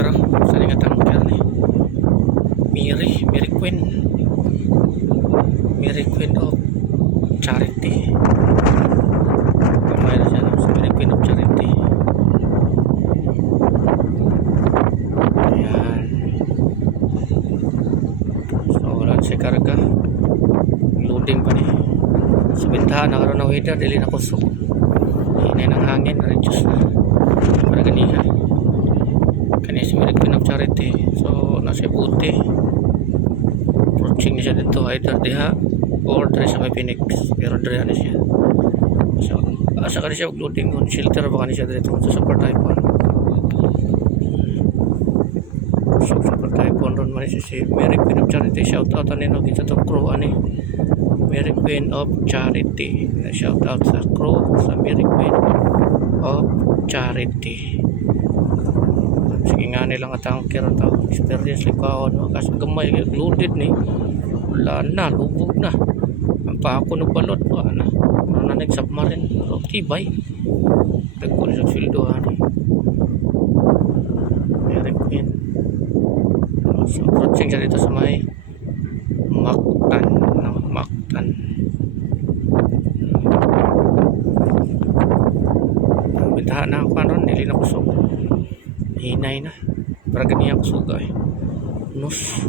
Pero sa nga tanker ni Mary Queen of Charity. Kamay na siya sa Mary Queen of Charity. Ayan. So wala siya karga. Loading pa ni. Sa bintahan nakaroon na weather dili na kusog. Hinay ng hangin na-reduce na. Para ganiha. Kanya si Mary Queen of Charity. So nasa buti. Approaching niya dito either diha or dre sa may Phoenix. Pero dre na siya. So asa ka niya loading on shelter baka niya dito sa Super Typhoon. So Super Typhoon ron man si Mary Queen of Charity. Shout out ani no sa tong crew ani. Mary Queen of Charity. Shout out sa crew sa Mary Queen of Charity. Sige nga nilang tanker ito. Experience likaw no? Kasi gamay loaded ni. Wala na, lubog na. Ang pa ako nagbalot wala na. Ano na nag-submarine. Pero tibay. Nagkunin sa fildohan ni Mary Queen. So approaching siya dito sa may Mactan. Mactan. Bintahan na ako ron. Dili na kusog. Hinay na. Para ganyan kusog ay. Nus.